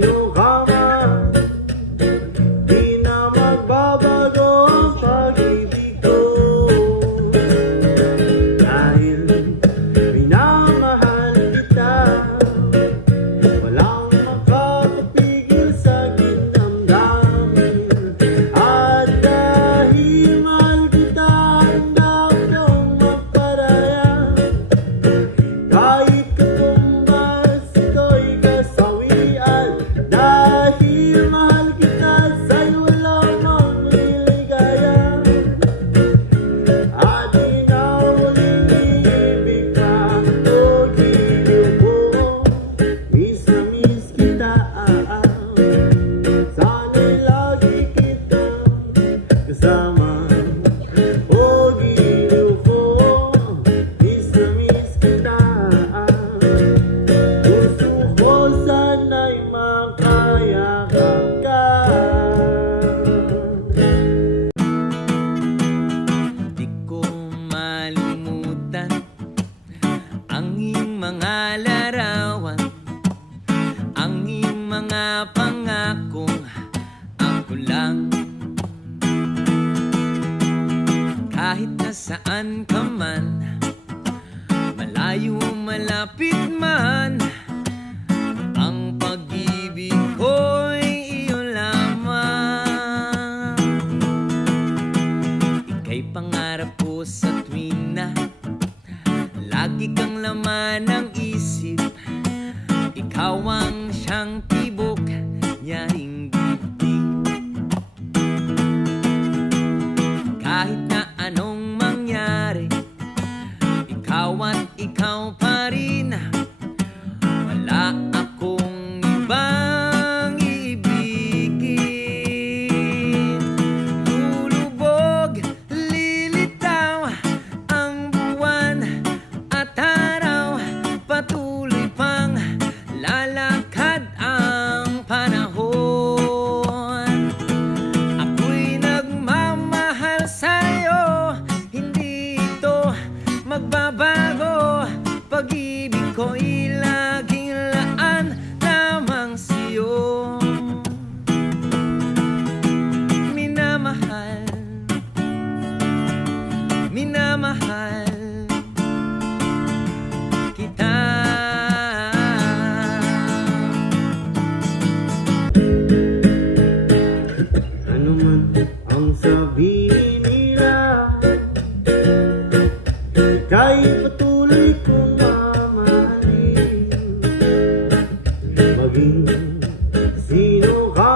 sino ka man, di na magbabago ang pag-ibig ko. Dahil minamahal kita, walang makakapigil sa aking damdamin. At dahil mahal kita, handa akong magparaya. Kahit katumbas, ito'y kasawian. Dahil mahal kita, sa'yo walang mangliligaya. At di na muling iibig na tugigil ko. Miss na miss kita, sana'y lagi kita kasama. O giliw ko, miss na miss kita. Gusto ko sana'y makayakap ka. Di ko malimutan ang iyong mga larawan, ang iyong mga pangakong ako lang. Kahit nasaan ka man, malayo malapit man, ang pag-ibig ko'y iyo lamang. Ika'y pangarap ko sa tuwing na lagi kang laman ng isip. Ikaw ang siyang tibok niya'ing dibdib. Kahit na anong mangyari, ikaw at ikaw pa rin. Wala akong ibang ibigin. Lulubog, lilitaw ang buwan at araw. Patuloy pang lalakad ang panahon. Ako'y nagmamahal sa'yo, hindi ito magbabago. Pag-ibig ko'y laging laan lamang sa'yo. Minamahal, minamahal kita. Ano man ang sabihin nila, ika'y patuloy kong mamahalin. Maging sino ka